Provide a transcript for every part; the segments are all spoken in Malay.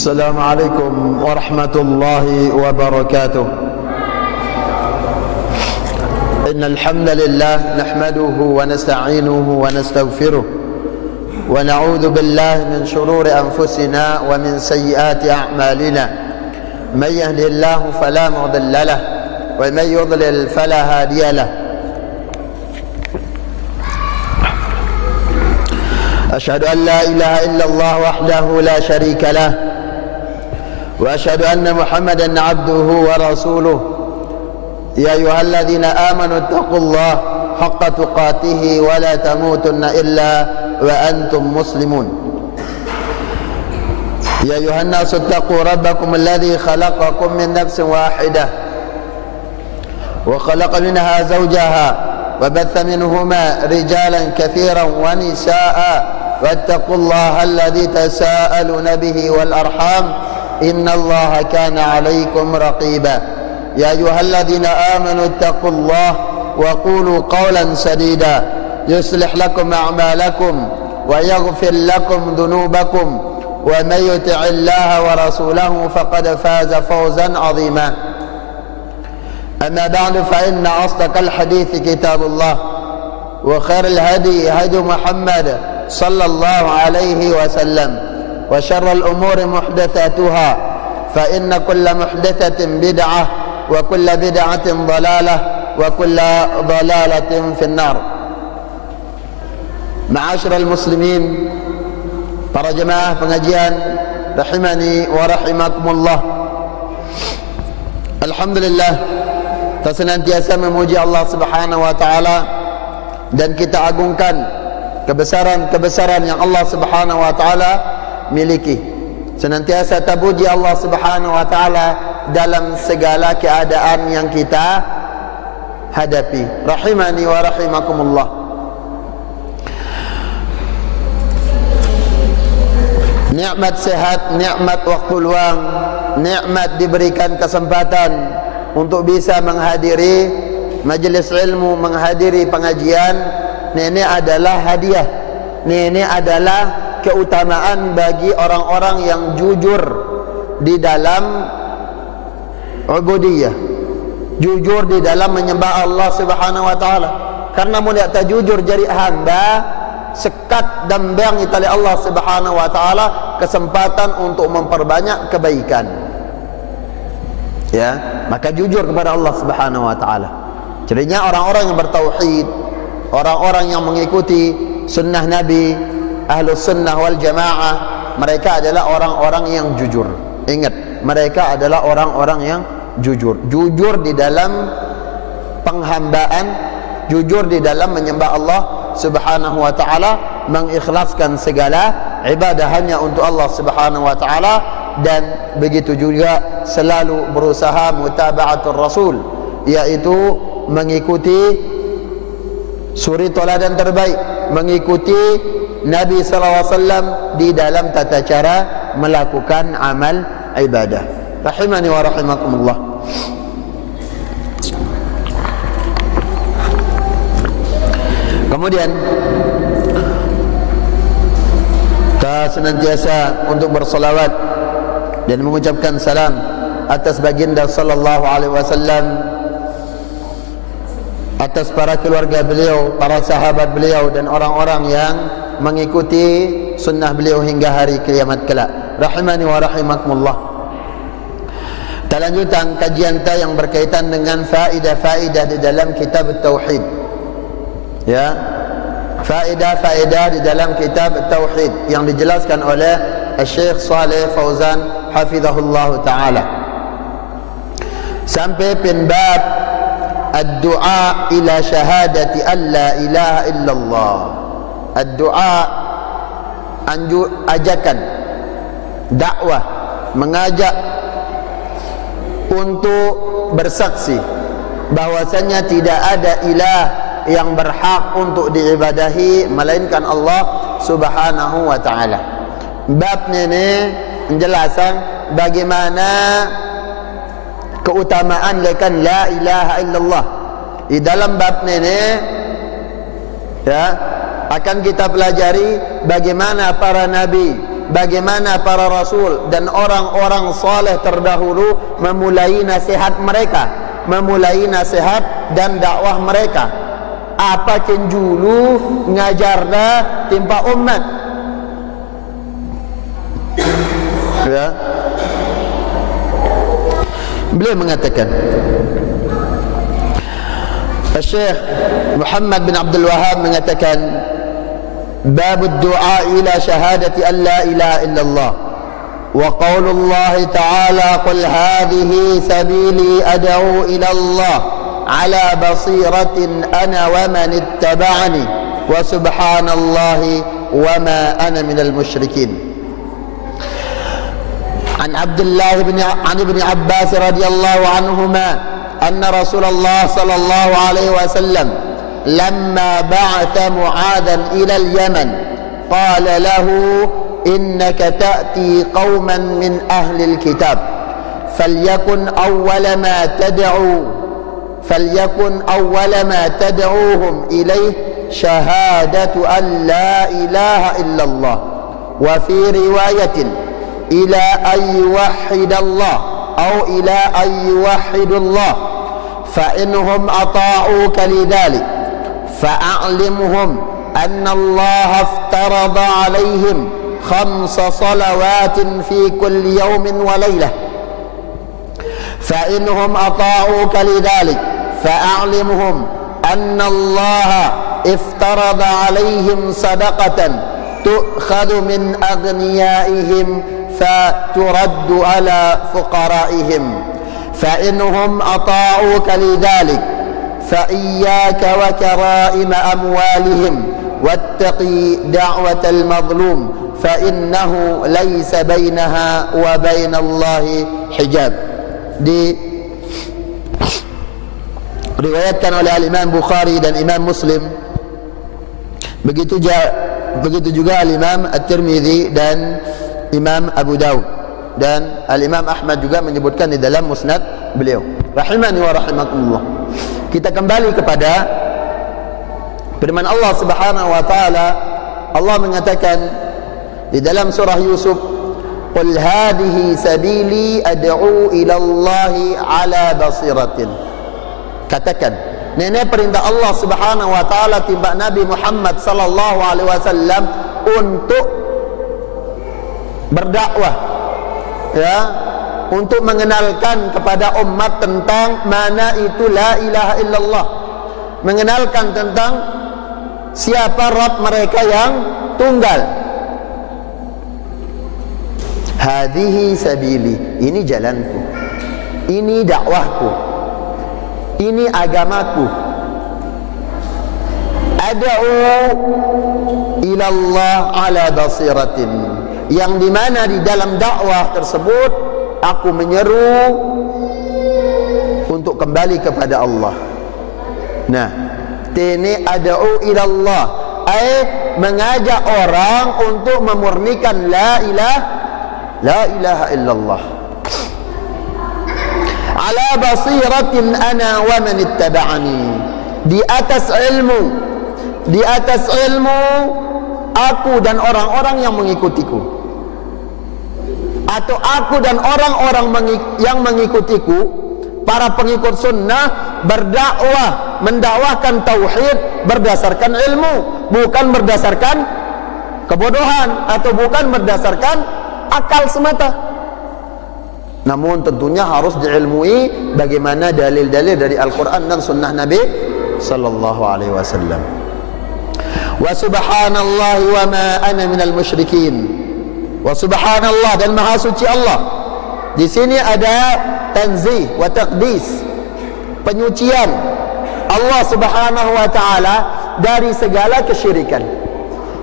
السلام عليكم ورحمة الله وبركاته. إن الحمد لله نحمده ونستعينه ونستغفره ونعوذ بالله من شرور أنفسنا ومن سيئات أعمالنا. من يهده الله فلا مضل له ومن يضلل فلا هادي له. أشهد أن لا إله إلا الله وحده لا شريك له وأشهد أن محمدا عبده ورسوله. يا أيها الذين آمنوا اتقوا الله حق تقاته ولا تموتن إلا وأنتم مسلمون. يا أيها الناس اتقوا ربكم الذي خلقكم من نفس واحدة وخلق منها زوجها وبث منهما رجالا كثيرا ونساء واتقوا الله الذي تساءلون به والأرحام إن الله كان عليكم رقيبا. يا أيها الذين آمنوا اتقوا الله وقولوا قولا سديدا يصلح لكم أعمالكم ويغفر لكم ذنوبكم ومن يطع الله ورسوله فقد فاز فوزا عظيما. أما بعد فإن أصدق الحديث كتاب الله وخير الهدي هدي محمد صلى الله عليه وسلم وشر الأمور محدثاتها فإن كل محدثة بدعة وكل بدعة ضلالة وكل ضلالة في النار. معاشر المسلمين, para jemaah pengajian rahimani wa rahimakumullah. Alhamdulillah, kita senantiasa memuji Allah Subhanahu wa taala dan kita agungkan kebesaran-kebesaran yang Allah Subhanahu wa taala miliki. Senantiasa terpuji Allah Subhanahu wa taala dalam segala keadaan yang kita hadapi. Rahimani wa rahimakumullah. Nikmat sehat, nikmat waktu luang, nikmat diberikan kesempatan untuk bisa menghadiri majlis ilmu, menghadiri pengajian. Ini adalah hadiah. Ini adalah keutamaan bagi orang-orang yang jujur di dalam ubudiyah, jujur di dalam menyembah Allah Subhanahu wa taala. Karena mun tak jujur jadi hamba, sekat dan bang itali Allah Subhanahu wa taala kesempatan untuk memperbanyak kebaikan. Ya, maka jujur kepada Allah Subhanahu wa taala. Jadinya orang-orang yang bertauhid, orang-orang yang mengikuti sunnah Nabi, ahlus sunnah wal jamaah, mereka adalah orang-orang yang jujur. Ingat, mereka adalah orang-orang yang jujur. Jujur di dalam penghambaan, jujur di dalam menyembah Allah Subhanahu wa taala, mengikhlaskan segala ibadah hanya untuk Allah Subhanahu wa taala, dan begitu juga selalu berusaha mutaba'atul Rasul, yaitu mengikuti suri teladan terbaik, mengikuti Nabi sallallahu alaihi wasallam di dalam tata cara melakukan amal ibadah. Rahimani wa rahimakumullah. Kemudian kita senantiasa untuk bersalawat dan mengucapkan salam atas baginda sallallahu alaihi wasallam, atas para keluarga beliau, para sahabat beliau dan orang-orang yang mengikuti sunnah beliau hingga hari kiamat kelak. Rahimani wa rahimakumullah. Kita lanjutkan kajian kita yang berkaitan dengan faedah-faedah di dalam kitab Tauhid. Ya, faedah-faedah di dalam kitab Tauhid yang dijelaskan oleh Syekh Saleh Fauzan hafizahullah taala. Sampai penbab ad-du'a ila syahadati an la ilaha illallah. Ad-du'a, ajakan, dakwah, mengajak untuk bersaksi bahwasanya tidak ada ilah yang berhak untuk diibadahi melainkan Allah Subhanahu wa taala. Bab ini penjelasan bagaimana keutamaan lekan la ilaha illallah. Di dalam bab ini ya akan kita pelajari bagaimana para nabi bagaimana para rasul dan orang-orang saleh terdahulu memulai nasihat mereka, memulai nasihat dan dakwah mereka. Apa cenjulu ngajar dah timpa umat. Ya. Beliau mengatakan, Syekh Muhammad bin Abdul Wahhab mengatakan, bab ad-du'a ila syahadati an la ilaha illallah wa qaulullah ta'ala qul hadhihi sabili ad'u ila Allah ala basiratin ana wa man ittaba'ani wa subhanallahi wa ma ana minal musyrikin. عن عبد الله عن ابن عباس رضي الله عنهما أن رسول الله صلى الله عليه وسلم لما بعث معاذا إلى اليمن قال له إنك تأتي قوما من أهل الكتاب فليكن أول ما تدعوهم إليه شهادة أن لا إله إلا الله وفي رواية إلى أن يوحد الله أو إلى أن يوحد الله فإنهم أطاعوك لذلك فأعلمهم أن الله افترض عليهم 5 صلوات في كل يوم وليلة فإنهم أطاعوك لذلك فأعلمهم أن الله افترض عليهم صدقة تؤخذ من أغنيائهم فترد على فقرائهم فإنهم أطاعوك لذلك فإياك وكرائم أموالهم واتقي دعوة المظلوم فإنه ليس بينها وبين الله حجاب. Diriwayatkan oleh Al-Imam Bukhari dan Imam Muslim, begitu juga Al-Imam At-Tirmidzi dan Imam Abu Daud, dan Al-Imam Ahmad juga menyebutkan di dalam musnad beliau. Rahimani wa rahimakumullah. Kita kembali kepada firman Allah Subhanahu wa taala. Allah mengatakan di dalam surah Yusuf, "Qul hadhihi sabili ad'u ila Allahi ala basiratin." Katakan, nenek perintah Allah Subhanahu wa taala timba Nabi Muhammad sallallahu alaihi wasallam untuk berdakwah, ya, untuk mengenalkan kepada umat tentang mana itu la ilaha illallah, mengenalkan tentang siapa Rabb mereka yang tunggal. Hadhihi sabili, ini jalanku, ini dakwahku, ini agamaku. Ad'u ila Allah ala basiratin, yang dimana di dalam dakwah tersebut aku menyeru untuk kembali kepada Allah. Nah, ini ad'u ila Allah, mengajak orang untuk memurnikan la ilaha illallah. Ala basiratin ana wa man ittaba'ani, di atas ilmu aku dan orang-orang yang mengikutiku, atau aku dan orang-orang yang mengikutiku, para pengikut sunnah, berdakwah, mendakwahkan tauhid berdasarkan ilmu, bukan berdasarkan kebodohan atau bukan berdasarkan akal semata. Namun tentunya harus diilmui bagaimana dalil-dalil dari Al-Quran dan sunnah Nabi sallallahu alaihi wasallam. Wa subhanallahi wa ma ana minal musyrikin. Wa subhanallah, dan maha suci Allah. Di sini ada tanzih wa taqdis, penyucian Allah Subhanahu wa taala dari segala kesyirikan.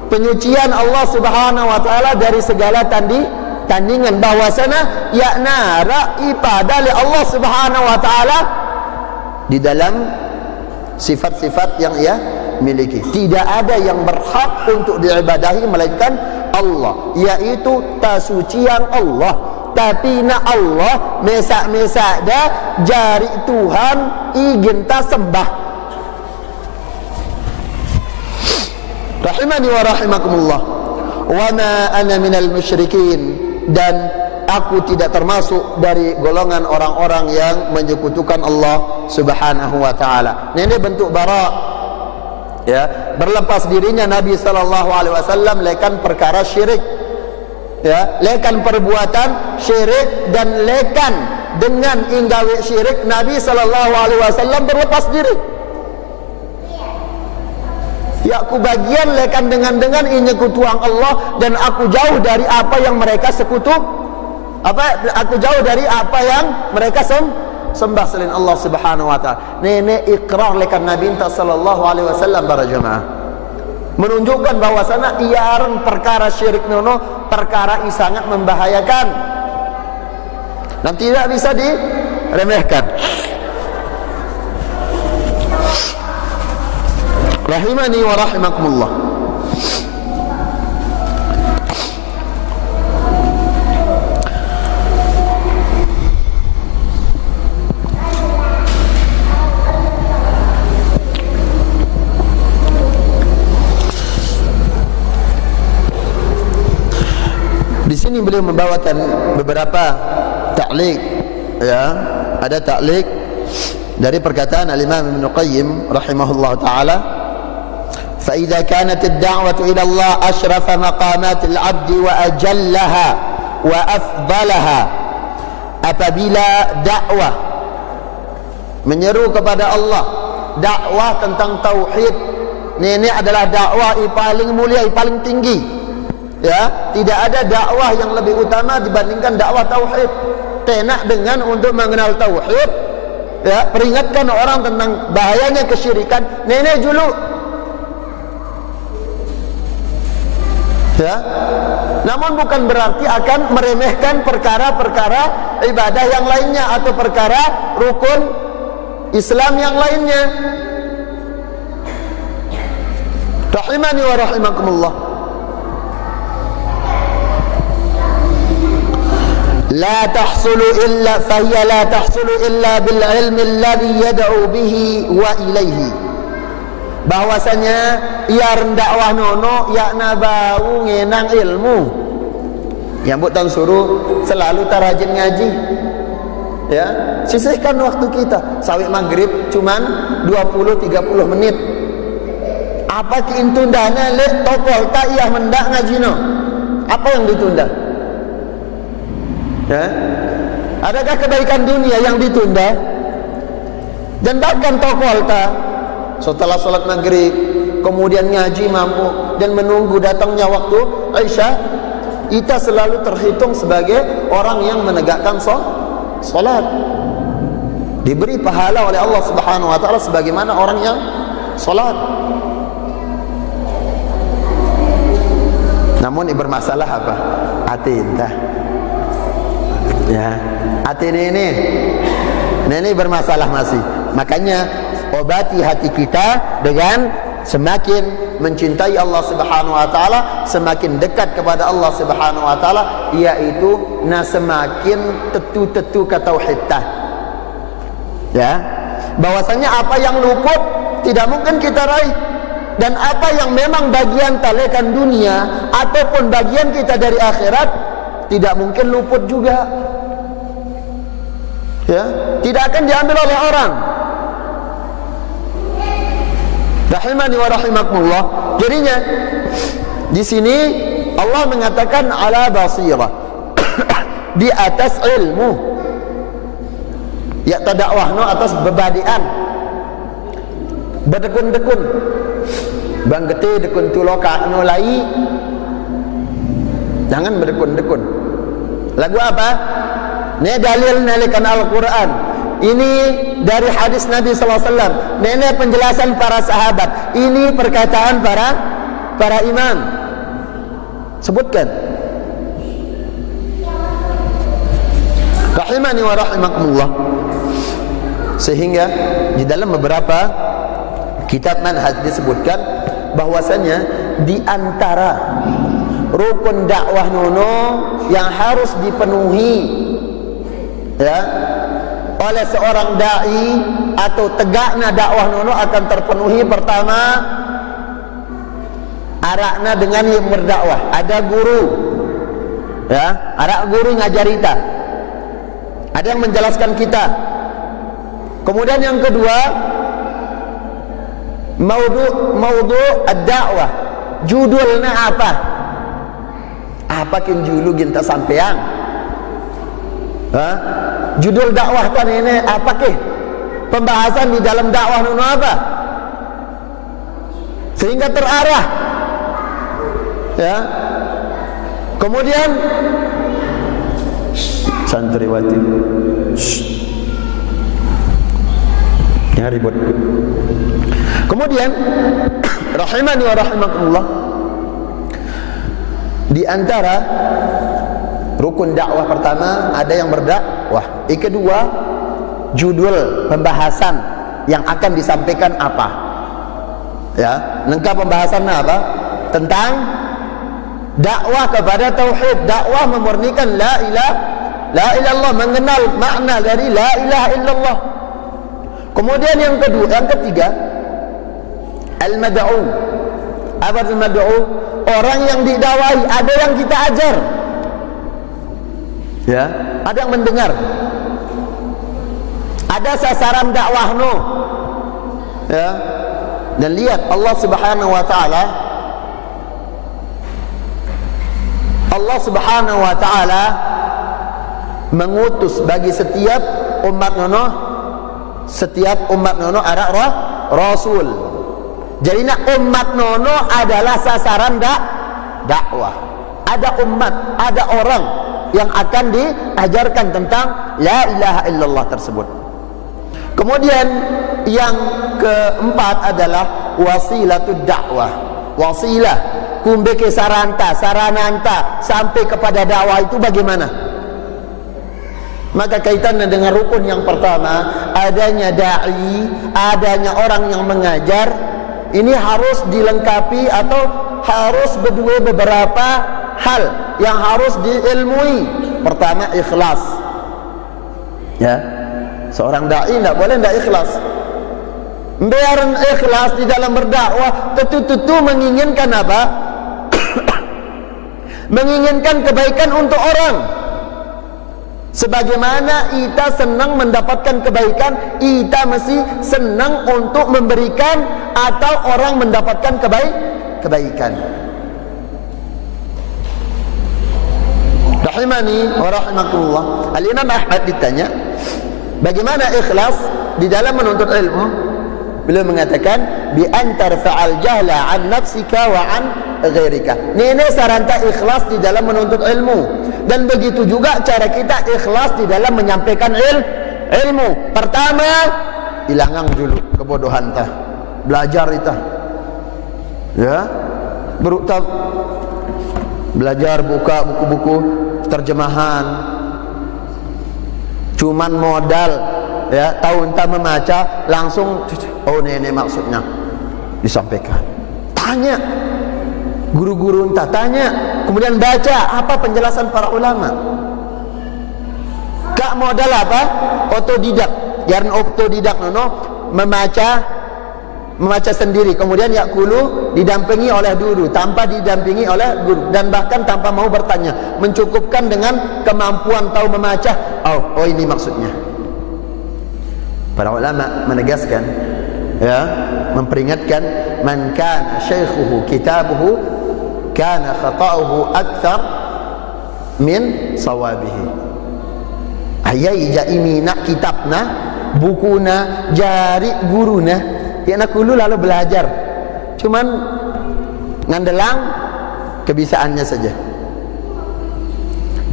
Penyucian Allah Subhanahu wa taala dari segala tandingan, bahwasana yakna ibadah li Allah Subhanahu wa taala di dalam sifat-sifat yang ia miliki. Tidak ada yang berhak untuk diibadahi melainkan Allah, yaitu tasucian Allah. Tapi na Allah mesak-mesak dah jari Tuhan ingin ta sembah. Rahimani wa rahimakumullah. wa ma ana minal musyrikin, dan aku tidak termasuk dari golongan orang-orang yang menyekutukan Allah Subhanahu wa taala. Ini bentuk bara, ya, berlepas dirinya Nabi sallallahu alaihi wasallam lekan perkara syirik, ya, lekan perbuatan syirik, dan lekan dengan inggawi syirik Nabi sallallahu alaihi wasallam berlepas diri. Ya, aku bagian lekan dengan menyekutukan Allah, dan aku jauh dari apa yang mereka aku jauh dari apa yang mereka sembah selain Allah Subhanahu wa taala. Nenek ikrar lekan Nabi sallallahu alaihi wasallam para jemaah, menunjukkan bahwasana iaran perkara syirik nono perkara yang sangat membahayakan dan tidak bisa diremehkan. Rahimani wa rahimakumullah. Di sini beliau membawakan beberapa ta'liq, ya, ada ta'liq dari perkataan Al-Imam Ibnu Qayyim rahimahullah taala. فإذا كانت الدعوة إلى الله أشرف مقامات العبد وأجلها وأفضلها, apabila dakwah menyeru kepada Allah, dakwah tentang tauhid, ini adalah dakwah yang paling mulia, yang paling tinggi, ya, tidak ada dakwah yang lebih utama dibandingkan dakwah tauhid. Tenak dengan untuk mengenal tauhid, ya, peringatkan orang tentang bahayanya kesyirikan, nenek julu, ya. Namun bukan berarti akan meremehkan perkara-perkara ibadah yang lainnya atau perkara rukun Islam yang lainnya. Rahimani wa rahimakumullah. La tahsulu illa fahiya la tahsulu illa bil ilmi alladhi yad'u bihi wa ilaihi. Bahwasanya ia rendakwah nono yakna bau ngenang ilmu. Yang bukan suruh selalu tarajin ngaji, ya, sisihkan waktu kita. Sawit maghrib cuman 20-30 menit. Apa keintundana lek tokol tak iya mendak ngaji no? Apa yang ditunda? Ya? Adakah kebaikan dunia yang ditunda? Dan bahkan tokol tak setelah sholat maghrib kemudian ngaji mampu dan menunggu datangnya waktu Isya, kita selalu terhitung sebagai orang yang menegakkan sholat, diberi pahala oleh Allah Subhanahu wa taala sebagaimana orang yang sholat. Namun yang bermasalah apa? Hati entah, ya, hati ini bermasalah masih. Makanya obati hati kita dengan semakin mencintai Allah Subhanahu wa taala, semakin dekat kepada Allah Subhanahu wa taala, yaitu semakin tetu ke tauhid, ya, bahwasanya apa yang luput tidak mungkin kita raih, dan apa yang memang bagian talekan dunia ataupun bagian kita dari akhirat tidak mungkin luput juga, ya, tidak akan diambil oleh orang. Rahimani wa rahimakumullah. Jadinya di sini Allah mengatakan ala basirah, di atas ilmu, ya, tadakwahno atas bebadian, berdekun-dekun, bang gete dekun tuloka no lai, jangan berdekun-dekun. Lagu apa? Ini dalil nalikan Al-Quran, ini dari hadis Nabi sallallahu alaihi wasallam, ini penjelasan para sahabat, ini perkataan para imam. Sebutkan. Rahimani wa rahimakumullah. Sehingga di dalam beberapa kitab manhaj disebutkan bahwasanya di antara rukun dakwah nono yang harus dipenuhi, ya, oleh seorang dai atau tegaknya dakwah nono akan terpenuhi. Pertama arakna dengan yang berdakwah, ada guru, ya, arak guru ngajar kita, ada yang menjelaskan kita. Kemudian yang kedua, maudhu ad-da'wah, judulnya apa? Apa kin julu ginta sampean? Judul dakwah kan ini apa ke? Pembahasan di dalam dakwah nuno apa? Sehingga terarah. Ya. Kemudian santriwati. Ya ribut. Kemudian rahimani wa rahimakumullah, di antara rukun dakwah pertama ada yang berdakwah. Yang kedua, judul pembahasan yang akan disampaikan apa? Ya, lengkap pembahasannya apa? Tentang dakwah kepada tauhid, dakwah memurnikan la ilaha illallah, mengenal makna dari la ilaha illallah. Kemudian yang kedua, yang ketiga, al-mad'u. Apa al-mad'u? Orang yang didakwahi, ada yang kita ajar. Ya, ada yang mendengar. Ada sasaran dakwah no. Ya. Dan lihat Allah Subhanahu wa taala, Allah Subhanahu wa taala mengutus bagi setiap umat nono, setiap umat nono ada rasul. Jadi nak umat nono adalah sasaran dakwah. Ada umat, ada orang yang akan diajarkan tentang la ilaha illallah tersebut. Kemudian yang keempat adalah wasilatud dakwah. Wasilah, kumbeke sarananta sampai kepada dakwah itu bagaimana? Maka kaitannya dengan rukun yang pertama, adanya dai, adanya orang yang mengajar, ini harus dilengkapi atau harus beberapa hal yang harus diilmui. Pertama, ikhlas. Ya, seorang dai tidak boleh tidak ikhlas. Biar ikhlas di dalam berdakwah, tentu menginginkan apa? Menginginkan kebaikan untuk orang. Sebagaimana kita senang mendapatkan kebaikan, kita mesti senang untuk memberikan atau orang mendapatkan kebaikan. Rahimani wa rahimakumullah. Al-Imam Ahmad ditanya, bagaimana ikhlas di dalam menuntut ilmu? Beliau mengatakan, bi antar fa'al jahla an nafsika wa an ghairika. Ini saranta ikhlas di dalam menuntut ilmu. Dan begitu juga cara kita ikhlas di dalam menyampaikan ilmu. Pertama, hilangan dulu kebodohan tah. Belajar kita. Ya. Belajar buka buku-buku terjemahan. Cuman modal, ya, tahu entah membaca langsung, oh ini maksudnya disampaikan. Tanya guru-guru entah, tanya, kemudian baca apa penjelasan para ulama. Kak modal apa? Otodidak. Jangan otodidak nono, membaca sendiri, kemudian yakulu didampingi oleh guru, tanpa didampingi oleh guru, dan bahkan tanpa mau bertanya, mencukupkan dengan kemampuan tahu membaca. Oh ini maksudnya. Para ulama menegaskan, ya, memperingatkan, man kana syaikhuhu kitabuhu kana khata'uhu akthar min sawabihi. Ayai jaimi nak kitabna, bukuna, jari guruna, ya nak dulu lalu belajar, cuman ngandelang kebisaannya saja,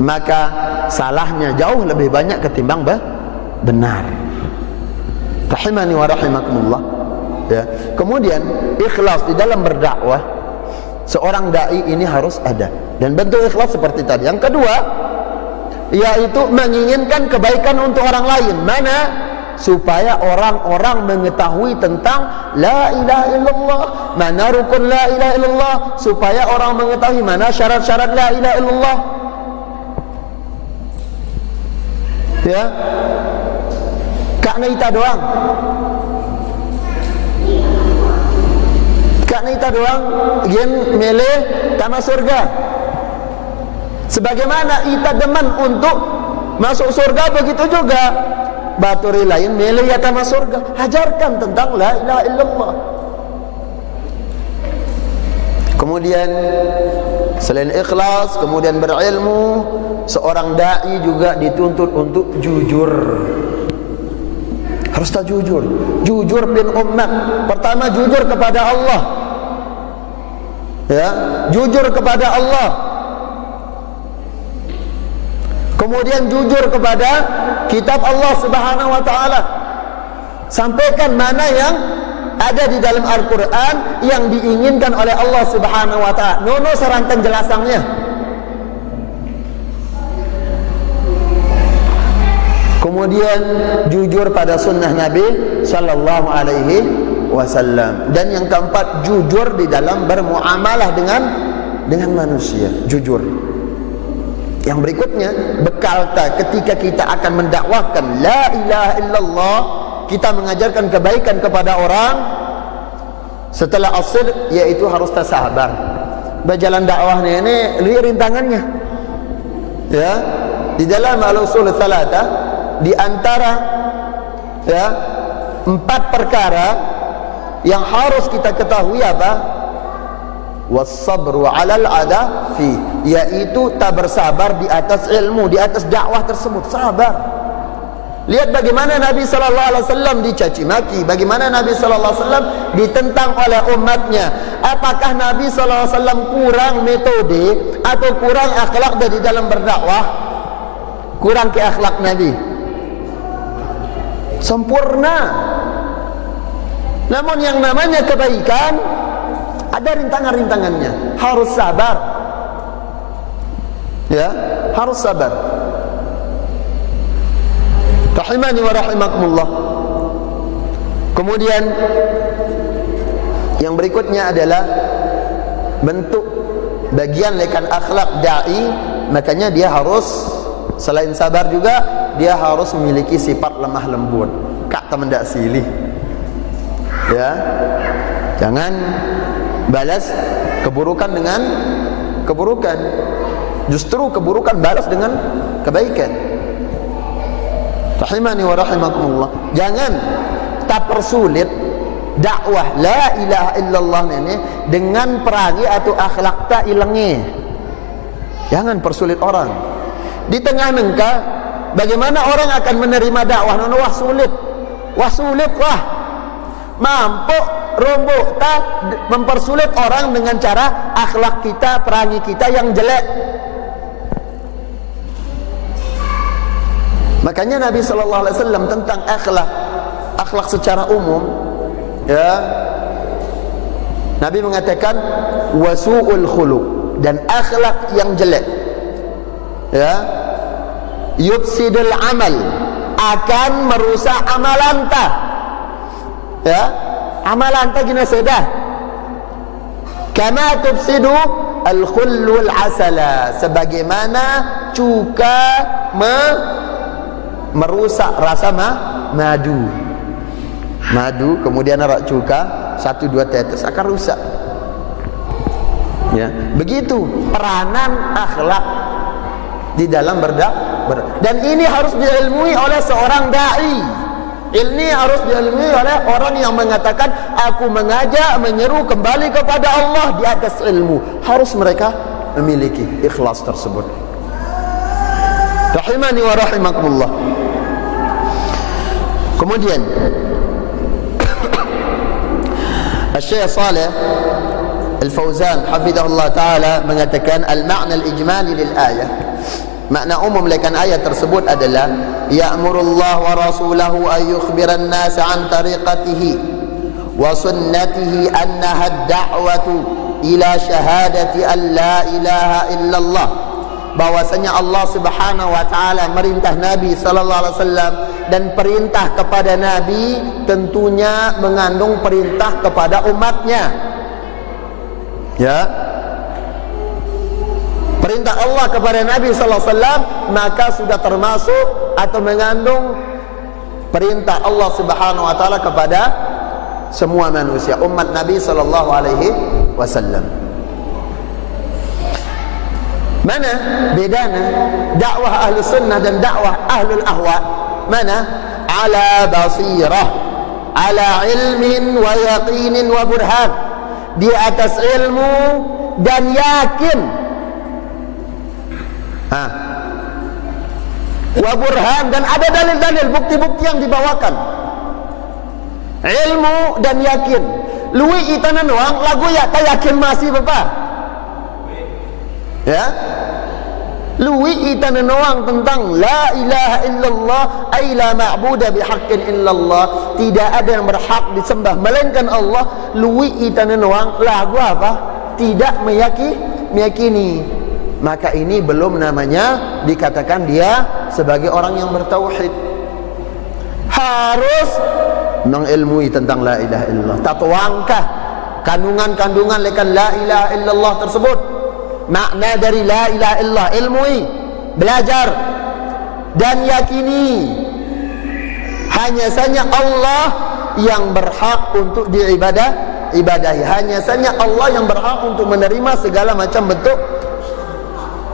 maka salahnya jauh lebih banyak ketimbang benar. Rahimani wa rahimakumullah. Ya. Kemudian ikhlas di dalam berdakwah, seorang dai ini harus ada, dan bentuk ikhlas seperti tadi. Yang kedua, yaitu menginginkan kebaikan untuk orang lain. Mana? Supaya orang-orang mengetahui tentang la ilaha illallah, mana rukun la ilaha illallah, supaya orang mengetahui mana syarat-syarat la ilaha illallah. Ya. Kak Naita doang. Kak karena ita doang gen milih tanah surga. Sebagaimana ita demen untuk masuk surga, begitu juga baturi lain milih ya tanah surga. Ajarkan tentang la ilaha illallah. Kemudian selain ikhlas, kemudian berilmu, seorang dai juga dituntut untuk jujur. Harus tak jujur. Jujur bin umat. Pertama jujur kepada Allah. Ya, jujur kepada Allah. Kemudian jujur kepada kitab Allah Subhanahu wa taala. Sampaikan mana yang ada di dalam Al-Quran yang diinginkan oleh Allah Subhanahu wa taala. Nono serangkan jelasannya. Kemudian jujur pada sunnah Nabi sallallahu alaihi wasallam. Dan yang keempat, jujur di dalam bermuamalah dengan manusia. Jujur. Yang berikutnya, bekal ketika kita akan mendakwakan la ilaha illallah, kita mengajarkan kebaikan kepada orang. Setelah asir, yaitu harus tersabar. Berjalan dakwahnya ini lihat rintangannya. Ya, di dalam al-usul tsalatsa, di antara ya 4 perkara yang harus kita ketahui apa? Was-sabru 'alal adha fi, yaitu tak bersabar di atas ilmu, di atas dakwah tersebut. Sabar. Lihat bagaimana Nabi sallallahu alaihi wasallam dicaci maki, bagaimana Nabi sallallahu alaihi wasallam ditentang oleh umatnya. Apakah Nabi sallallahu alaihi wasallam kurang metode atau kurang akhlak dari dalam berdakwah? Kurang ke akhlak Nabi? Sempurna. Namun yang namanya kebaikan ada rintangan-rintangannya. Harus sabar. Ya, harus sabar. Rahimani wa rahimakumullah. Kemudian yang berikutnya adalah bentuk bagian lekan akhlak dai. Makanya dia harus selain sabar juga dia harus memiliki sifat lemah lembut. Kak temendak silih. Ya. Jangan balas keburukan dengan keburukan. Justru keburukan balas dengan kebaikan. Rahimani wa rahimakumullah. Jangan tak persulit dakwah la ilaha illallah ini dengan perangi atau akhlak tak ilangi. Jangan persulit orang. Di tengah nengka, bagaimana orang akan menerima dakwah? Wah sulit. Wah sulit wah. Mampu rombok tak mempersulit orang dengan cara akhlak kita, perangi kita yang jelek. Makanya Nabi sallallahu alaihi wasallam tentang akhlak secara umum, ya. Nabi mengatakan wasu'ul khuluq, dan akhlak yang jelek, ya, yufsidul amal, akan merusak amalan ta. Ya, amalan ta gina sedah. Kama tufsidu al-khullul asala, sebagaimana cuka merusak rasa madu. Madu kemudian rak cuka 1-2 tetes akan rusak. Ya, begitu peranan akhlak di dalam dan ini harus diilmui oleh seorang dai. Ini harus diilmui oleh orang yang mengatakan aku mengajak, menyeru kembali kepada Allah di atas ilmu. Harus mereka memiliki ikhlas tersebut. Rahimani wa rahimakumullah. Kemudian Syekh Saleh Al-Fauzan hafizahullah taala mengatakan al-ma'na al-ijmali lil ayah. Makna umum lekan ayat tersebut adalah ya'murullah wa rasulahu an yukhbiran nas an tariqatihi wa sunnatihi annaha ad-da'watu ila syahadati an la ilaha illallah. Bahwasanya Allah Subhanahu wa taala merintah Nabi sallallahu alaihi wasallam, dan perintah kepada Nabi tentunya mengandung perintah kepada umatnya. Ya. Perintah Allah kepada Nabi sallallahu alaihi wasallam maka sudah termasuk atau mengandung perintah Allah Subhanahu wa taala kepada semua manusia, umat Nabi sallallahu alaihi wasallam. Mana bedana dakwah ahli sunnah dan dakwah ahlul ahwa? Mana? Ala basirah, ala ilmin wa yaqinin wa burhan. Di atas ilmu dan yakin. Wa burhan, dan ada dalil-dalil, bukti-bukti yang dibawakan. Ilmu dan yakin. Lui itanan wang lagu ya ta yakin masih bapak. Ya. Lui itanan wang tentang la ilaha illallah ay la ma'budu bihaqqin illallah. Tidak ada yang berhak disembah melainkan Allah. Lui itanan wang lagu apa? Tidak meyakini. Maka ini belum namanya dikatakan dia sebagai orang yang bertauhid. Harus mengilmui tentang la ilaha illallah. Tatwangkah kandungan-kandungan lekan la ilaha illallah tersebut. Makna dari la ilaha illallah, ilmui, belajar dan yakini. Hanya saja Allah yang berhak untuk diibadahi. Hanya saja Allah yang berhak untuk menerima segala macam bentuk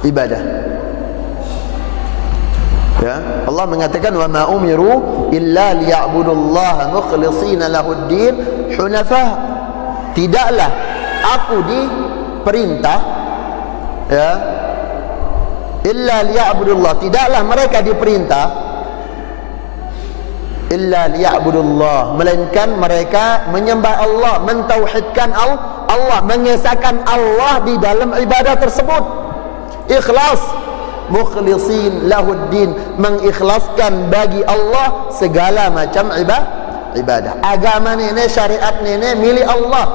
ibadah. Ya, Allah mengatakan wa ma umiru illa liya'budullaha mukhlishina lahuddin hunafa. Tidaklah aku diperintah, ya, illa liya'budullah, tidaklah mereka diperintah illa liya'budullah, melainkan mereka menyembah Allah, mentauhidkan Allah, mengesahkan Allah di dalam ibadah tersebut. Ikhlas, mukhlisin lahuddin, mengikhlaskan bagi Allah segala macam ibadah. Agama nenek, syariat nenek milik Allah,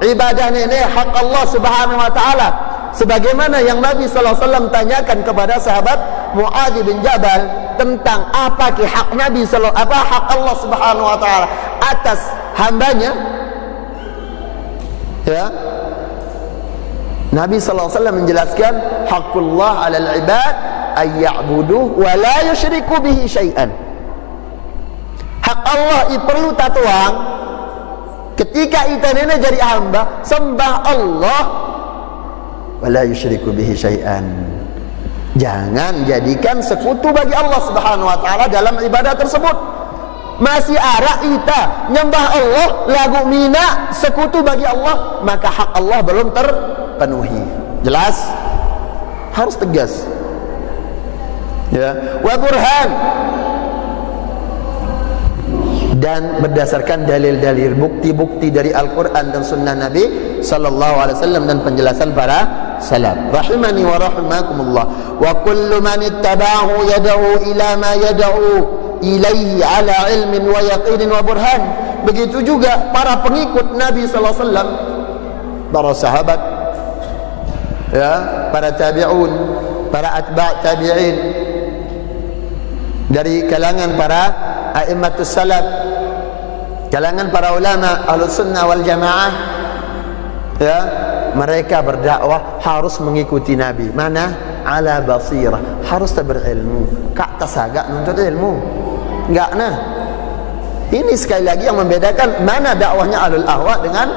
ibadah nenek hak Allah subhanahu wa ta'ala. Sebagaimana yang Nabi SAW tanyakan kepada sahabat Mu'adz bin Jabal tentang apa hak Nabi hak Allah subhanahu wa ta'ala atas hambanya, ya, Nabi SAW menjelaskan haqqullah 'alal ibad ay ya'buduh wa la yusyriku bihi syai'an. Hak Allah perlu tatuang ketika kita ini jadi hamba, sembah Allah wa la yusyriku bihi syai'an. Jangan jadikan sekutu bagi Allah Subhanahu wa taala dalam ibadah tersebut. Masih arak kita nyembah Allah lagu mina sekutu bagi Allah, maka hak Allah belum terpenuhi. Jelas? Harus tegas. Ya, wa burhan, dan berdasarkan dalil-dalil, bukti-bukti dari Al-Quran dan Sunnah Nabi Sallallahu Alaihi Wasallam dan penjelasan para salaf. Rahimani wa rahimakumullah. Wa kullu man ittaba'ahu yad'u ila ma yad'u ilaihi ala ilmin wa yaqinin wa burhan. Begitu juga para pengikut Nabi Sallallahu Alaihi Wasallam, para sahabat, ya, para tabi'un, para atba' tabi'in, dari kalangan para a'immatus salaf, kalangan para ulama ahlus sunnah wal jamaah, ya, mereka berdakwah harus mengikuti Nabi. Mana? Ala basirah, harus berilmu. Kak tasagak nuntut ilmu, enggak nah. Ini sekali lagi yang membedakan mana dakwahnya ahlul ahwa dengan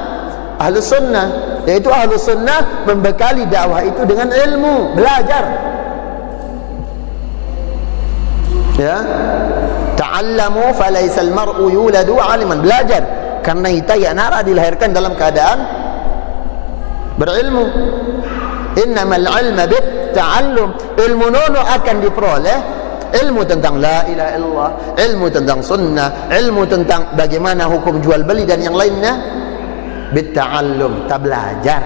ahlus sunnah, yaitu ahlus sunnah membekali dakwah itu dengan ilmu, belajar, ya. Ta'allamu falaysa al-mar'u yuladu 'aliman, belajar, karena kita ya nara dilahirkan dalam keadaan berilmu. Innamal 'ilma bit-ta'allum, ilmu nono akan diperoleh, ilmu tentang la ilaha illallah, ilmu tentang sunnah, ilmu tentang bagaimana hukum jual beli dan yang lainnya, bit-ta'allum, tak belajar.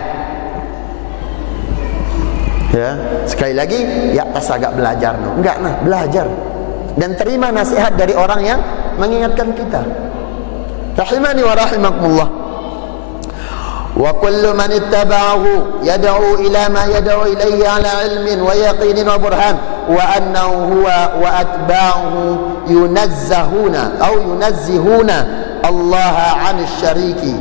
Ya, sekali lagi ya tas agak belajar no, enggak nah, belajar dan terima nasihat dari orang yang mengingatkan kita. Rahimani wa rahimakumullah. Wa kullu man ittaba'ahu yad'u ila ma yad'u ilayhi ala ilmin wa yaqinin wa burhan wa annahu huwa wa atba'uhu yunazzahuna Allah 'an asy-syariki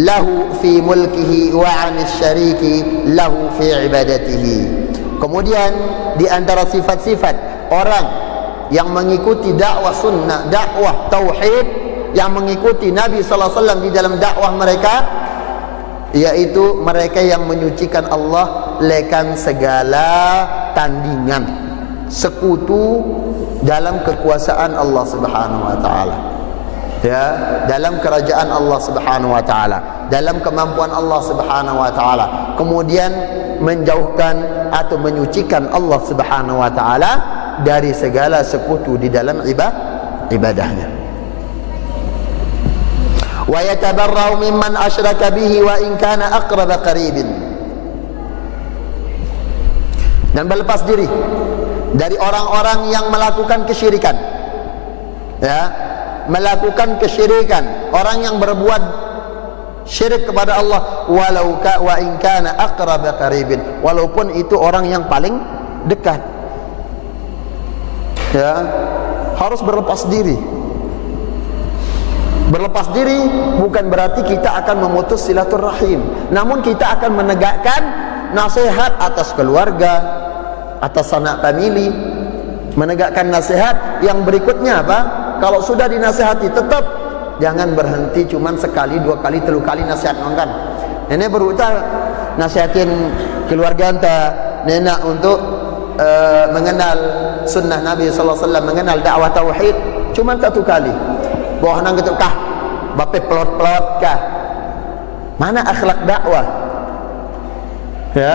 lahu fi mulkihi wa 'an asy-syariki lahu fi ibadatihi. Kemudian di antara sifat-sifat orang yang mengikuti dakwah sunnah, dakwah tauhid, yang mengikuti Nabi sallallahu alaihi wasallam di dalam dakwah mereka, yaitu mereka yang menyucikan Allah lekan segala tandingan, sekutu dalam kekuasaan Allah Subhanahu wa taala. Ya, dalam kerajaan Allah Subhanahu wa taala, dalam kemampuan Allah Subhanahu wa taala. Kemudian menjauhkan atau menyucikan Allah Subhanahu wa taala dari segala sekutu di dalam ibadahnya. Wa yatabarra'u mimman asyraka bihi wa in kana aqrab qaribin. Dan berlepas diri dari orang-orang yang melakukan kesyirikan. Ya, melakukan kesyirikan, orang yang berbuat syirik kepada Allah, walau wa in kana aqrab qaribin, walaupun itu orang yang paling dekat. Ya, harus berlepas diri. Berlepas diri bukan berarti kita akan memutus silaturahim, namun kita akan menegakkan nasihat atas keluarga, atas sanak famili, menegakkan nasihat. Yang berikutnya apa? Kalau sudah dinasihati, tetap jangan berhenti cuman sekali, dua kali, telu kali nasihat nongkan. Nenek berutar nasihatin keluarga anta, nenek untuk mengenal sunnah Nabi sallallahu alaihi wasallam, mengenal dakwah tauhid, cuman satu kali. Bawa nang gitu kah? Bape pelot-pelot kah? Mana akhlak dakwah? Ya,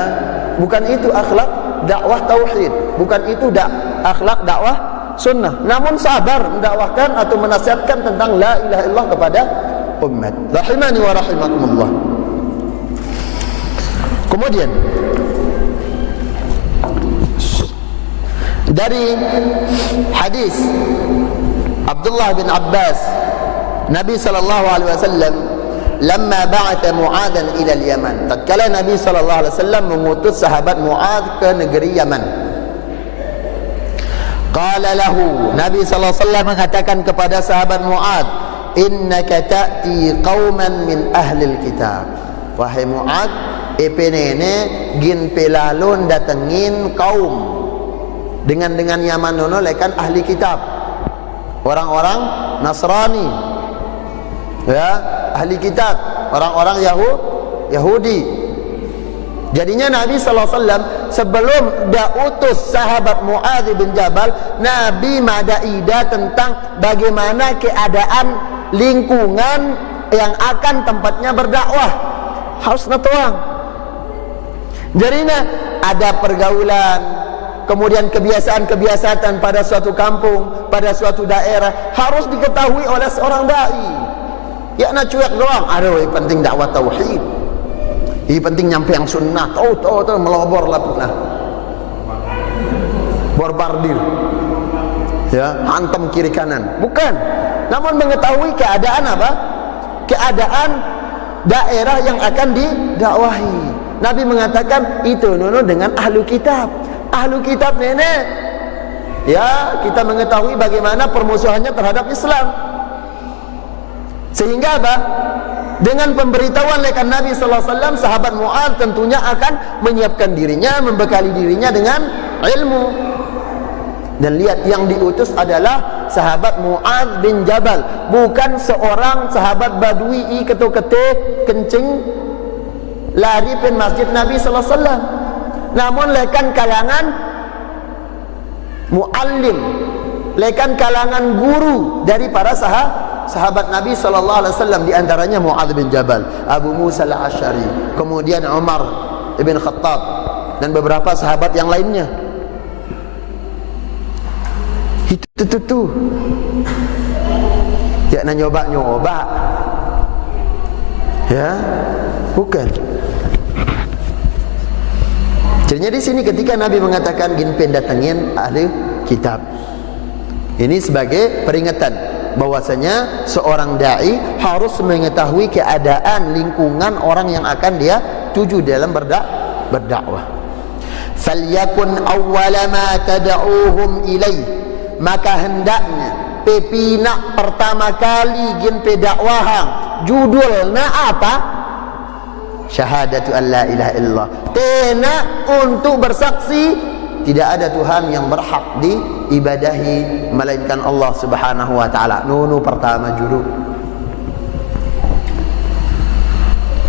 bukan itu akhlak dakwah tauhid, bukan itu akhlak dakwah sunnah. Namun sabar mendakwahkan atau menasihatkan tentang la ilaha illallah kepada umat. Rahimani wa rahimakumullah. Kemudian dari hadis Abdullah bin Abbas, Nabi sallallahu alaihi wasallam lamma ba'atha Mu'adhan ila al-Yaman, tatkala Nabi sallallahu alaihi wasallam mengutus sahabat Mu'adh ke negeri Yaman, qala lahu, Nabi sallallahu alaihi wasallam mengatakan kepada sahabat Mu'adh, innaka ta'ti qauman min ahli al-kitab, wahai Mu'adh, epenene gin pelalun datengin kaum dengan Yaman nono lekan ahli kitab, orang-orang Nasrani, ya, ahli kitab, orang-orang Yahudi. Jadinya Nabi sallallahu alaihi wasallam sebelum dia utus sahabat Mu'adh bin Jabal, Nabi madaida tentang bagaimana keadaan lingkungan yang akan tempatnya berdakwah, harus natuang. Jadinya ada pergaulan, kemudian kebiasaan-kebiasaan pada suatu kampung, pada suatu daerah harus diketahui oleh seorang dai. Ya nak cuek doang, aduh penting dakwah tauhid, ini penting nyampe yang sunnah, tahu melobor lah pernah, borbardir, ya, hantam kiri kanan, bukan. Namun mengetahui keadaan apa? Keadaan daerah yang akan didakwahi. Nabi mengatakan itu nono dengan ahlu kitab. Ahlu kitab nenek, ya, kita mengetahui bagaimana permusuhannya terhadap Islam. Sehingga apa? Dengan pemberitahuan lekan Nabi sallallahu alaihi wasallam, sahabat Mu'adh tentunya akan menyiapkan dirinya, membekali dirinya dengan ilmu. Dan lihat, yang diutus adalah sahabat Mu'adh bin Jabal, bukan seorang sahabat badui ketuk-ketuk kencing lari pen masjid Nabi sallallahu alaihi wasallam. Namun lekan kalangan muallim, lekan kalangan guru dari para sahabat Nabi sallallahu alaihi wasallam, di antaranya Mu'adh bin Jabal, Abu Musa al-Asy'ari, kemudian Umar ibn Khattab dan beberapa sahabat yang lainnya. Itu ya, nak nyoba ya, bukan. Jadinya di sini ketika Nabi mengatakan gin pendatangin ahli kitab, ini sebagai peringatan bahwasanya seorang dai harus mengetahui keadaan lingkungan orang yang akan dia tuju dalam berdakwah. Falyakun awwala ma tad'uuhum ilaih, maka hendaknya pepina pertama kali gin pedakwahang judulna apa? Syahadatu an la ilaha illallah, tena untuk bersaksi tidak ada Tuhan yang berhak diibadahi melainkan Allah Subhanahu wa taala. Nunu pertama juru.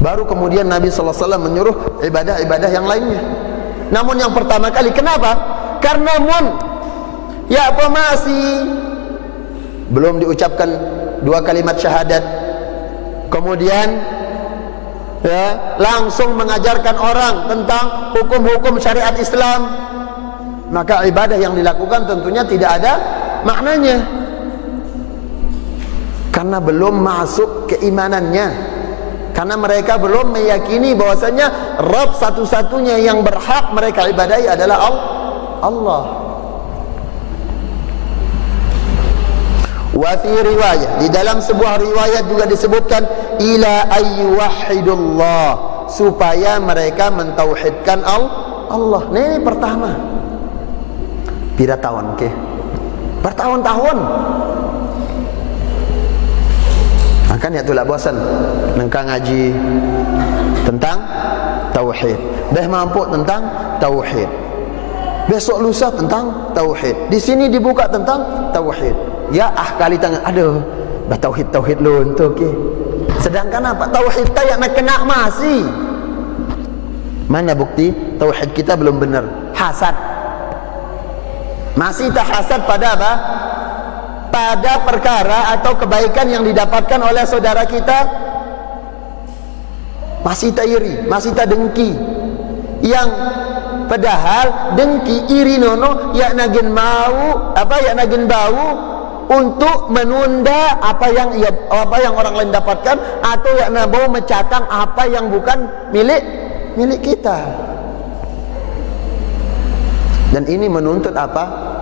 Baru kemudian Nabi sallallahu alaihi wasallam menyuruh ibadah-ibadah yang lainnya. Namun yang pertama kali, kenapa? Karena ya apa masih belum diucapkan 2 kalimat syahadat, kemudian ya langsung mengajarkan orang tentang hukum-hukum syariat Islam, maka ibadah yang dilakukan tentunya tidak ada maknanya, karena belum masuk keimanannya, karena mereka belum meyakini bahwasanya Rabb satu-satunya yang berhak mereka ibadahi adalah Allah. Wa fi riwayah, di dalam sebuah riwayat juga disebutkan ila ayyuhidullah, supaya mereka mentauhidkan Allah. Nah, ini pertama. Pira tahun ke? Bertahun-tahun. Makanya itulah bosan nengka ngaji tentang tauhid. Dah mampu tentang tauhid. Besok lusa tentang tauhid. Di sini dibuka tentang tauhid. Ya kali tangan, aduh, bah tauhid lu untuk ke. Sedangkan apa? Tauhid tak nak kena masih. Mana bukti tauhid kita belum benar? Hasad. Masih tak hasad pada apa? Pada perkara atau kebaikan yang didapatkan oleh saudara kita. Masih tak iri, masih tak dengki. Yang padahal dengki iri nono ya nagin mau apa ya nagin bau untuk menunda apa yang orang lain dapatkan, atau ya mau mencatang apa yang bukan milik kita. Dan ini menuntut apa?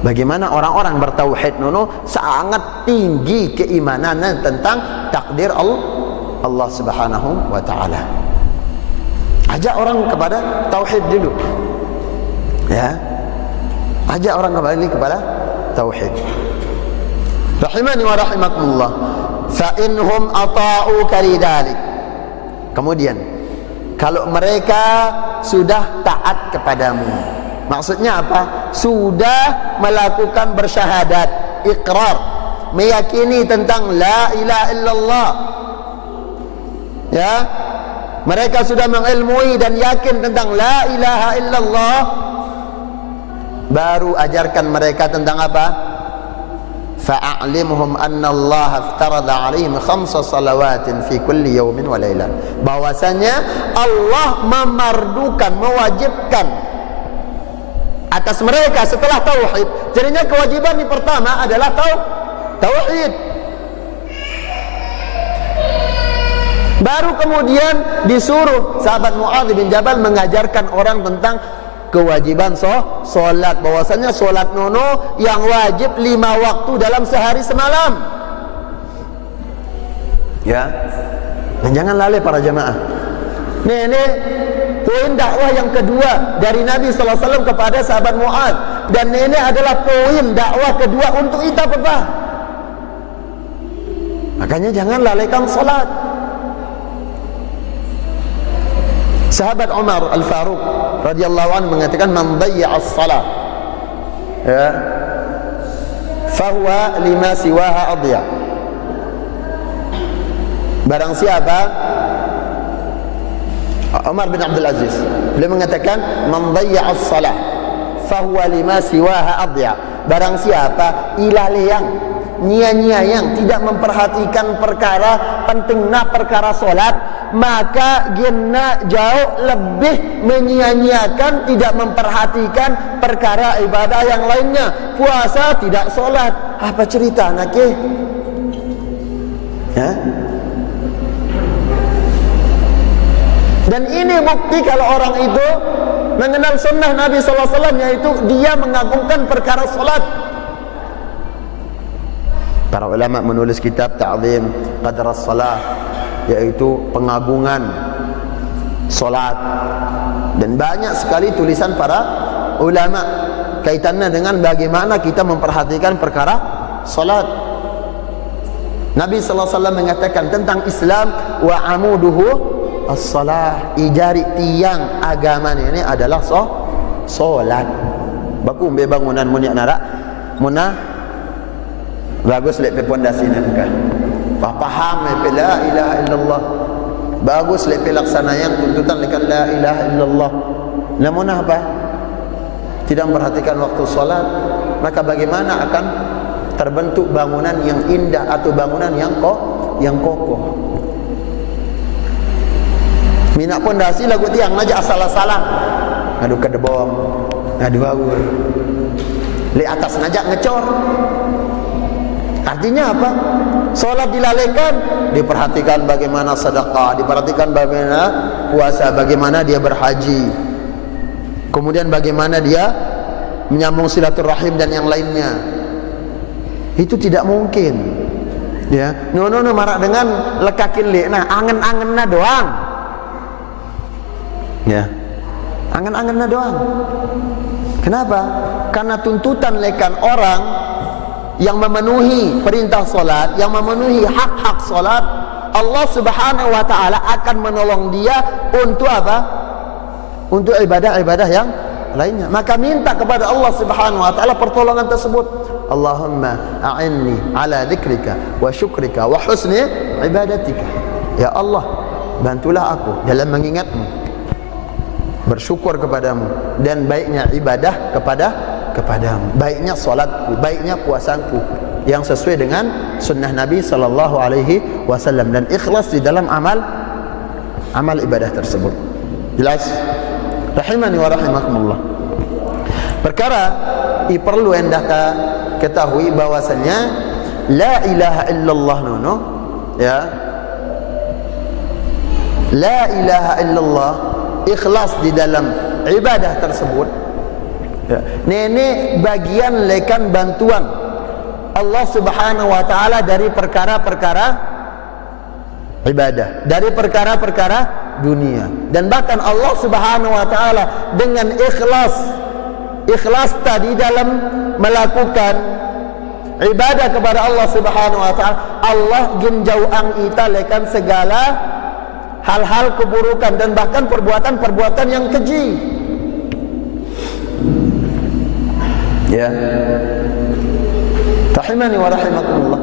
Bagaimana orang-orang bertauhid nono sangat tinggi keimanan tentang takdir Allah Subhanahu wa taala. Ajak orang kepada tauhid dulu. Ya. Ajak orang kembali kepada tauhid. Rahimani wa rahimakumullah. Fa inhum ata'uka lidzalik. Kemudian kalau mereka sudah taat kepadamu, maksudnya apa? Sudah melakukan bersyahadat, iqrar, meyakini tentang la ilaha illallah. Ya, mereka sudah mengilmui dan yakin tentang la ilaha illallah. Baru ajarkan mereka tentang apa? Fa'alimhum anna Allah aftarada 'alaihim 5 salawatin fi kulli yawmin wa lailah. Bahwasanya Allah memardukan, mewajibkan atas mereka setelah tauhid. Jadinya kewajiban yang pertama adalah tauhid. Baru kemudian disuruh sahabat Mu'adz bin Jabal mengajarkan orang tentang kewajiban solat, bahwasanya solat nono yang wajib 5 waktu dalam sehari semalam. Ya. Dan jangan lalai para jamaah. Ini poin dakwah yang kedua dari Nabi sallallahu alaihi wasallam kepada sahabat Mu'adz, dan ini adalah poin dakwah kedua untuk kita berdua. Makanya jangan lalaikan solat. Sahabat Umar Al-Faruq radhiyallahu anhu mengatakan, man dhayya'a as-salah ya fahuwa lima siwaha adya. Barang siapa, Umar bin Abdul Aziz beliau mengatakan, man dhayya'a as-salah fahuwa lima siwaha adya. Barang siapa ilaliyang nia-nia yang tidak memperhatikan perkara pentingna perkara solat, maka gina jauh lebih menyia-nyiakan, tidak memperhatikan perkara ibadah yang lainnya. Puasa tidak solat, apa cerita anaknya? Ya? Dan ini bukti kalau orang itu mengenal sunnah Nabi SAW, yaitu dia mengagungkan perkara solat. Para ulama menulis kitab Ta'zim Qadar as-Salah, yaitu pengagungan solat, dan banyak sekali tulisan para ulama kaitannya dengan bagaimana kita memperhatikan perkara solat. Nabi sallallahu alaihi wasallam mengatakan tentang Islam, wa amuduhu as-salah, ijari tiang agama ini adalah solat. Baku umbe bangunan munia nara muna bagus lepe pondasi nangka. Paham lepe la ilaha illallah. Bagus lepe laksana yang tuntutan lekan la ilaha illallah. Namun apa? Tidak memperhatikan waktu solat, maka bagaimana akan terbentuk bangunan yang indah atau bangunan yang kokoh? Minak pondasi lagu tiang aja asal-asalan. Ngadu kedebong, ngadu awur. Li atas ngajak ngecor. Artinya apa? Solat dilalaikan, diperhatikan bagaimana sedekah, diperhatikan bagaimana puasa, bagaimana dia berhaji. Kemudian bagaimana dia menyambung silaturahim dan yang lainnya. Itu tidak mungkin. Ya, no marak dengan lekakin li. Nah, angen-angenna doang. Ya. Angen-angenna doang. Kenapa? Karena tuntutan lekan orang yang memenuhi perintah solat, yang memenuhi hak-hak solat, Allah Subhanahu wa taala akan menolong dia untuk apa? Untuk ibadah-ibadah yang lainnya. Maka minta kepada Allah Subhanahu wa taala pertolongan tersebut. Allahumma a'inni ala dzikrika wa syukrika wa husni ibadatika. Ya Allah, bantulah aku dalam mengingatmu, bersyukur kepadamu, dan baiknya ibadah kepadamu, baiknya salatku, baiknya puasaku yang sesuai dengan sunnah Nabi sallallahu alaihi wasallam, dan ikhlas di dalam amal ibadah tersebut. Jelas? Rahimani wa rahimakumullah. Perkara perlu anda ketahui bahwasanya la ilaha illallah nono, ya, la ilaha illallah, ikhlas di dalam ibadah tersebut, ya, nenek bagian lekan bantuan Allah Subhanahu wa taala dari perkara-perkara ibadah, dari perkara-perkara dunia. Dan bahkan Allah Subhanahu wa taala dengan ikhlas tadi dalam melakukan ibadah kepada Allah Subhanahu wa taala, Allah genjauang ita lekan segala hal-hal keburukan dan bahkan perbuatan-perbuatan yang keji. Ya. Rahimani wa rahimakumullah.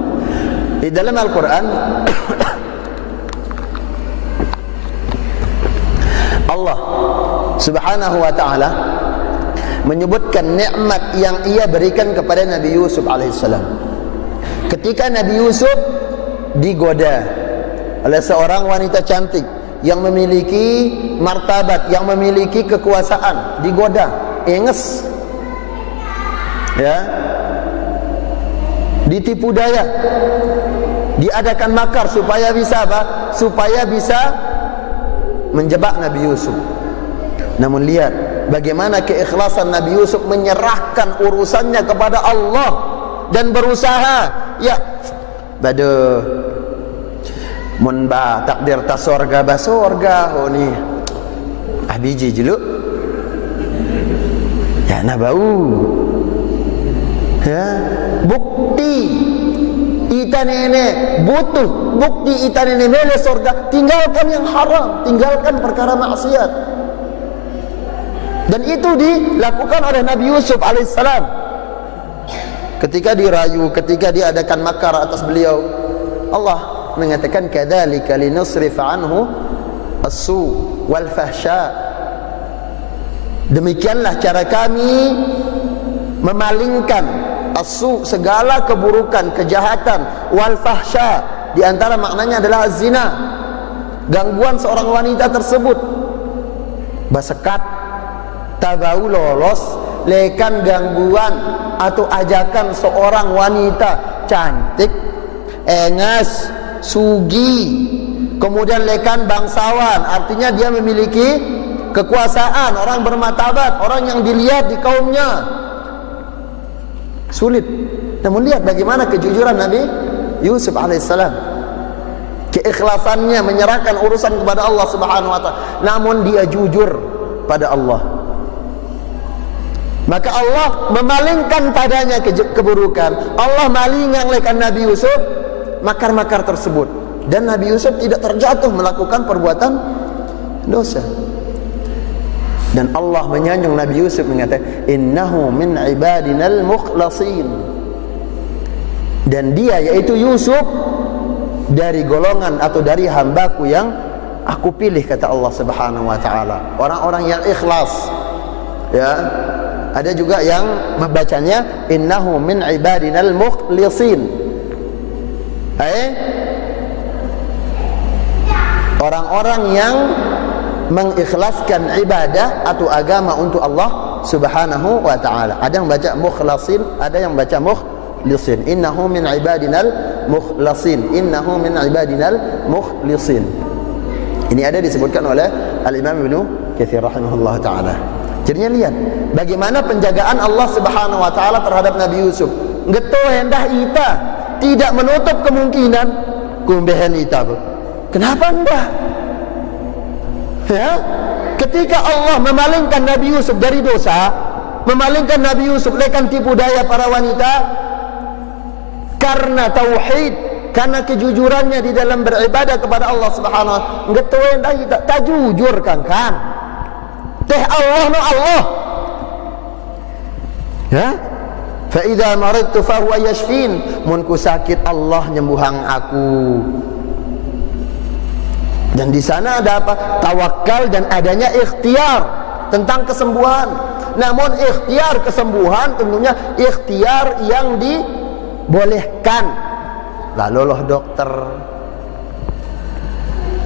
Di dalam Al-Qur'an Allah Subhanahu wa taala menyebutkan nikmat yang ia berikan kepada Nabi Yusuf alaihissalam. Ketika Nabi Yusuf digoda oleh seorang wanita cantik yang memiliki martabat, yang memiliki kekuasaan, digoda, enges, ya, ditipu daya, diadakan makar supaya bisa apa? Supaya bisa menjebak Nabi Yusuf. Namun lihat bagaimana keikhlasan Nabi Yusuf menyerahkan urusannya kepada Allah dan berusaha, ya, bade mun ba takdir ta sorga ba sorga ho ni biji jeluk ya na bau, ya, bukti ita nenek butuh, bukti ita nenek mele sorga, tinggalkan yang haram, tinggalkan perkara maksiat. Dan itu dilakukan oleh Nabi Yusuf alaihissalam ketika dirayu, ketika diadakan makar atas beliau. Allah mengatakan kadzalika linusrif anhu as-su wal fahsya, demikianlah cara kami memalingkan as-su, segala keburukan, kejahatan, wal fahsya, di antara maknanya adalah zina, gangguan seorang wanita tersebut, basekat tabau lolos lekan gangguan atau ajakan seorang wanita cantik, enges, sugi, kemudian lekan bangsawan, artinya dia memiliki kekuasaan, orang bermartabat, orang yang dilihat di kaumnya, sulit. Namun lihat bagaimana kejujuran Nabi Yusuf alaihissalam, keikhlasannya menyerahkan urusan kepada Allah Subhanahu wa taala, namun dia jujur pada Allah. Maka Allah memalingkan padanya keburukan. Allah malingkan Nabi Yusuf makar-makar tersebut, dan Nabi Yusuf tidak terjatuh melakukan perbuatan dosa. Dan Allah menyanjung Nabi Yusuf mengatakan, innahu min ibadinal mukhlasin. Dan dia, yaitu Yusuf, dari golongan atau dari hambaku yang aku pilih, kata Allah Subhanahu wa taala. Orang-orang yang ikhlas. Ya. Ada juga yang membacanya innahu min ibadinal mukhlisin. Orang-orang yang mengikhlaskan ibadah atau agama untuk Allah Subhanahu wa taala. Ada yang baca mukhlasin, ada yang baca mukhlisin. Innahu min ibadinal mukhlasin. Innahu min ibadinal mukhlisin. Ini ada disebutkan oleh Al-Imam Ibnu Katsir rahimahullah taala. Jadinya lihat bagaimana penjagaan Allah Subhanahu wa taala terhadap Nabi Yusuf. Geto hendah ita tidak menutup kemungkinan kumbehen ita. Kenapa enggak? Ya, ketika Allah memalingkan Nabi Yusuf dari dosa, memalingkan Nabi Yusuf lekan tipu daya para wanita karena tauhid, karena kejujurannya di dalam beribadah kepada Allah Subhanahu wa taala. Geto hendah ita tak jujur kan? Teh Allah no Allah. Ya? Fa idza maridtu fa huwa yashfin. Mun ku sakit Allah nyembuhang aku. Dan di sana ada apa? Tawakal dan adanya ikhtiar tentang kesembuhan. Namun ikhtiar kesembuhan tentunya ikhtiar yang dibolehkan. Lalu loh dokter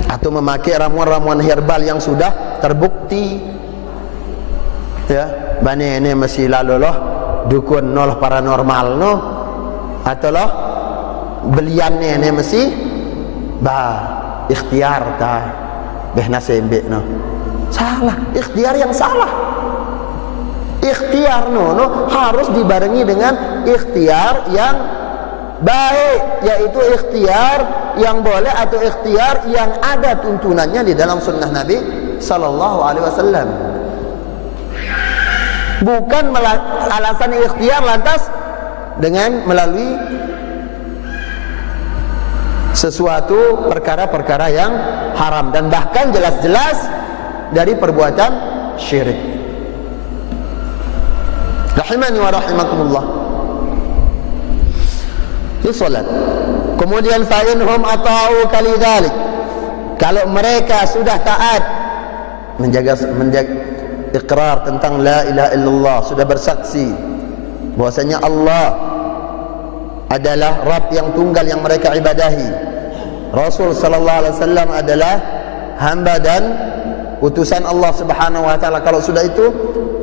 atau memakai ramuan-ramuan herbal yang sudah terbukti. Ya, bani ini masih lalu loh dukun nol paranormal no, atau loh beliannya ini masih ikhtiar ta beh nasibik no. Salah, ikhtiar yang salah. Ikhtiar no harus dibarengi dengan ikhtiar yang baik, yaitu ikhtiar yang boleh atau ikhtiar yang ada tuntunannya di dalam sunnah Nabi sallallahu alaihi wasallam. Bukan alasan ikhtiar lantas dengan melalui sesuatu perkara-perkara yang haram dan bahkan jelas-jelas dari perbuatan syirik. Rahimani wa rahimakumullah. Di salat. Kemudian fa'inhum ata'u kalidzalik. Kalau mereka sudah taat menjaga iqrar tentang la ilaha illallah, sudah bersaksi bahwasanya Allah adalah Rabb yang tunggal yang mereka ibadahi, Rasul sallallahu alaihi wasallam adalah hamba dan utusan Allah Subhanahu wa taala. Kalau sudah itu,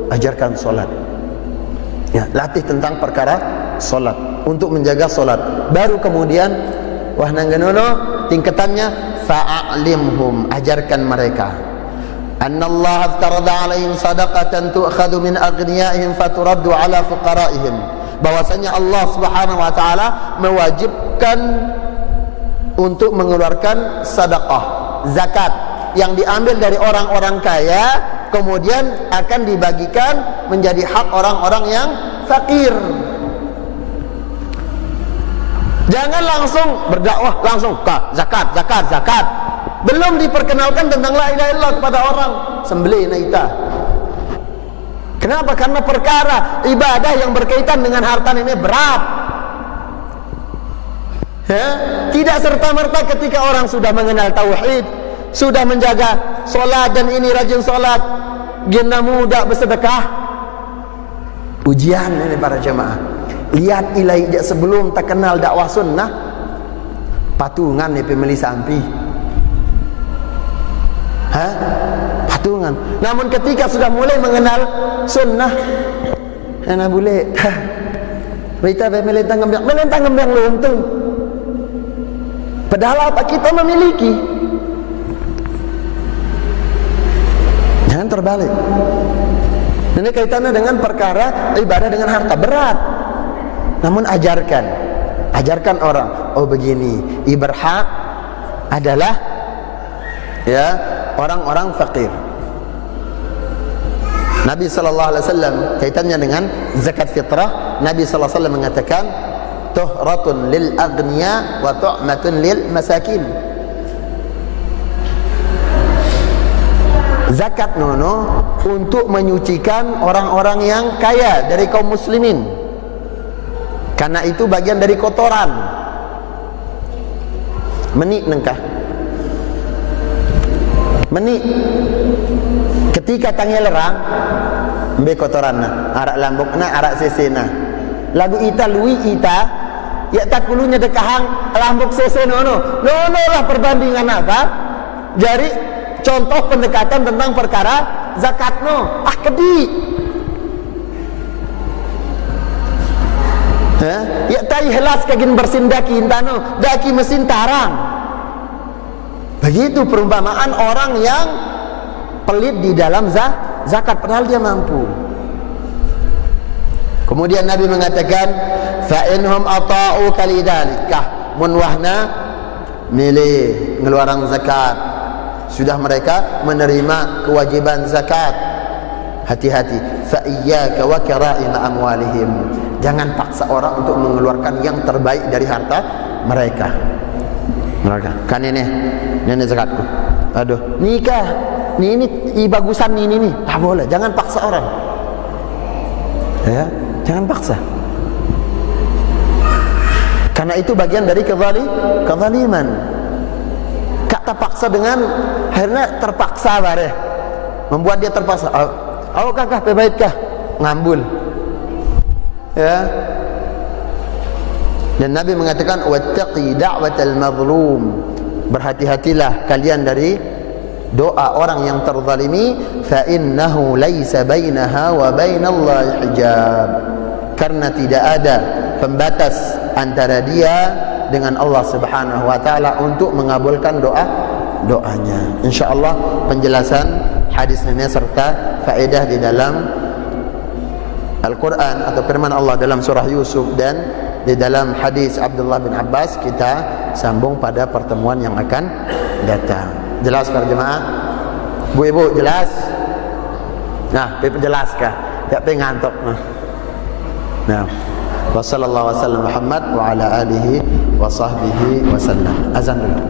ajarkan salat. Ya, latih tentang perkara salat untuk menjaga salat. Baru kemudian wah nangganono tingkatannya fa'alimhum, ajarkan mereka. Anna Allah aftarada alaihim sadaqatan tu'khadu min aghniyaihim faturaddu ala fuqaraihim. Bahwasanya Allah Subhanahu wa taala mewajibkan untuk mengeluarkan sedekah, zakat yang diambil dari orang-orang kaya kemudian akan dibagikan menjadi hak orang-orang yang fakir. Jangan langsung berdakwah langsung zakat. Belum diperkenalkan tentang la ilaha illallah kepada orang, sembelih naita. Kenapa? Karena perkara ibadah yang berkaitan dengan harta ini berat. Ya, tidak serta-merta ketika orang sudah mengenal tauhid, sudah menjaga solat dan ini rajin solat, gina muda bersedekah. Ujian ini para jemaah. Lihat ilai sebelum tak kenal dakwah sunnah, patungan ni pemilih sampi. Patungan. Namun ketika sudah mulai mengenal sunnah, enak boleh. Kita melentang gembang luntung. Padahal apa kita memiliki? Jangan terbalik. Ini kaitannya dengan perkara ibadah dengan harta berat. Namun ajarkan orang. Oh begini, iberhak adalah ya orang-orang fakir. Nabi sallallahu alaihi wasallam kaitannya dengan zakat fitrah, Nabi sallallahu alaihi wasallam mengatakan tuhratun lil aghniya wa tu'matun lil masakin. zakat nono untuk menyucikan orang-orang yang kaya dari kaum muslimin, karena itu bagian dari kotoran. Menik nengkah menik ketika tangi lerang ambil kotoran arak lambuk arak sesena lagu ita lui ita ya tak kulunya dekahang lambuk sesena nono lah perbandingan apa. Jadi contoh pendekatan tentang perkara zakat no kedi ya tai helas kagin bersindaki intano daki mesin tarang. Begitu perumpamaan orang yang pelit di dalam zakat padahal dia mampu. Kemudian Nabi mengatakan fa inhum ata'u kalidalikah mun wahna milih ngeluaran zakat, sudah mereka menerima kewajiban zakat, hati-hati. Fa iyyaka wa kara'im amwalihim, jangan paksa orang untuk mengeluarkan yang terbaik dari harta mereka. Kan ini zakatku, aduh nikah ini bagusan ini tak boleh. Jangan paksa orang, ya, jangan paksa, karena itu bagian dari kezaliman. Kata paksa dengan akhirnya terpaksa bare, membuat dia terpaksa. Oh kakak pebaitkah ngambul, ya. Dan Nabi mengatakan wattaqi da'watal mazlum, berhati-hatilah kalian dari doa orang yang terzalimi, fa innahu laisa bainaha wa bainallahi hijab, karena tidak ada pembatas antara dia dengan Allah Subhanahu wa taala untuk mengabulkan doanya. Insyaallah penjelasan hadis ini serta faedah di dalam Al-Quran atau firman Allah dalam surah Yusuf dan di dalam hadis Abdullah bin Abbas kita sambung pada pertemuan yang akan datang. Jelas para jemaah? Bu ibu jelas? Nah, jelas kah? Tak pengantuk. Nah. Wassallallahu wasallam Muhammad wa ala alihi wa sahbihi wasallam. Azan dulu.